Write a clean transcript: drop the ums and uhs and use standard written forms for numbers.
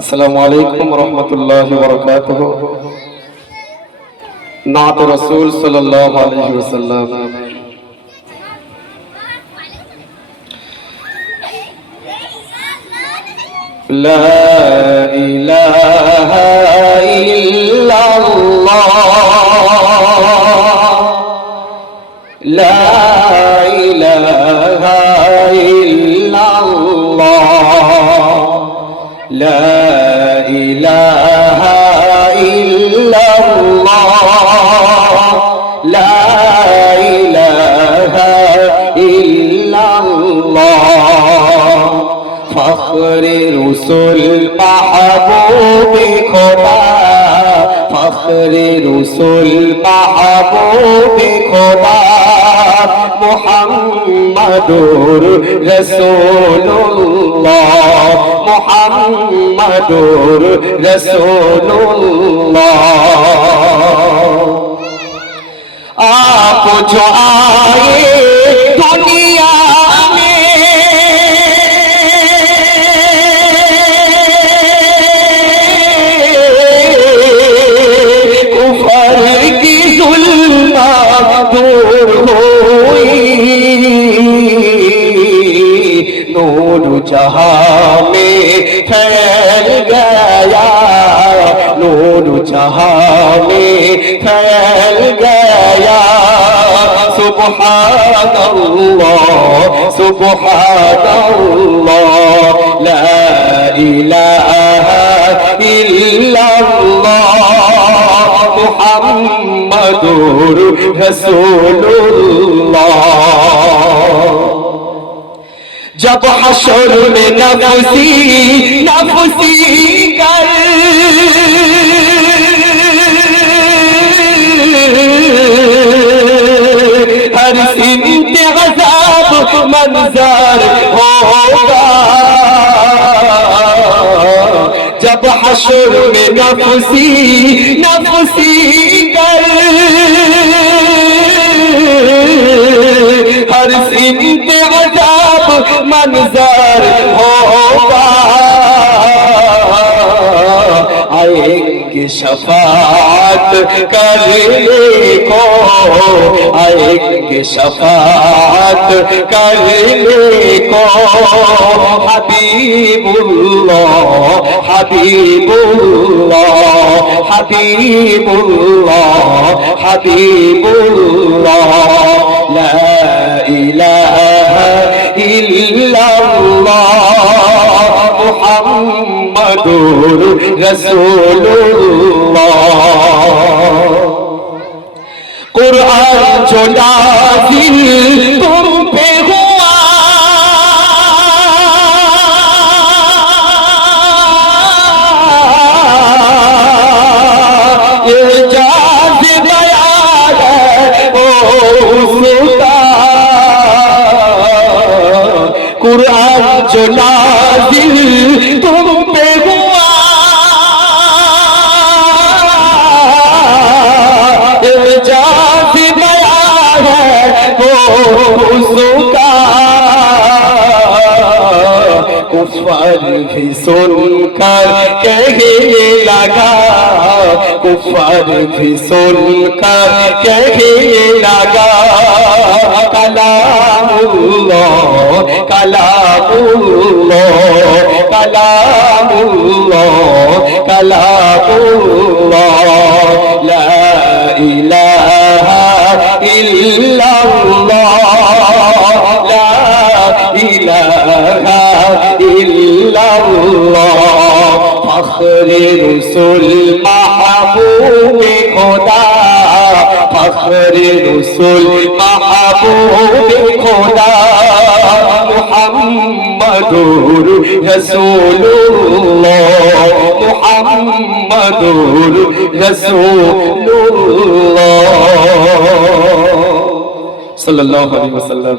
আসসালামু আলাইকুম রহমতুল্লাহি ওয়া বারাকাতুহু। নাত রাসূল সাল্লাল্লাহু আলাইহি ওয়াসাল্লাম। লা ইলাহা ইল্লাল্লাহ, লা ইলাহা ইল্লাল্লাহ, লা ইলাহা ইল্লাল্লাহ, লা ইলাহা ইল্লাল্লাহ। ফখরে রসুল মাহবুবে খোদা, ফখরে রসুল মাহবুবে খোদা, মুহাম্মাদুর রাসূলুল্লাহ, মুহাম্মাদুর রাসূলুল্লাহ। आप जो आए दुनिया में, कुफर की जुल्मत दूर हुई, नूर जहां में फैल गया, नूर जहां में फैल गया। सुब्हानल्लाह सुब्हानल्लाह, ला इलाहा इल्लल्लाह, मुहम्मदुर रसूलुल्लाह। जब हशर में नफसी नफसी कर, हर सिमत अज़ाब मंज़र होगा, जब हशर में नफसी नफसी कर, हर सिमत अज़ाब मंज़र होगा। आएंगे शफाअत करने को, आएंगे शफाअत करने को, हबीबुल्लाह हबीबुल्लाह हबीबुल्लाह हबीबुल्लाह, ला इलाहा इल्लल्लाह, मुहम्मदुर रसूलुल्लाह। कुरान जो नाज़िल तुम पे हुआ, ये जाज़ बयान है ओ उसका, कुरान जो नाज़िल तुम पे हुआ, जाज़ बयान है वो उसका। कुफर भी सुनकर कहने लगा, कुफर भी सुनकर कहने लगा, कलामुल्लाह कलामुल्लाह कलामुल्लाह कलामुल्लाह, ला इलाहा इल्लल्लाह, ला इलाहा इल्लल्लाह। फखरे रसूल महबूबे खुदा, फखरे रसूल महबूबे खुदा, मुहम्मदुर रसूलुल्लाह, मुहम्मदुर रसूलुल्लाह सल्लल्लाहु अलैहि वसल्लम।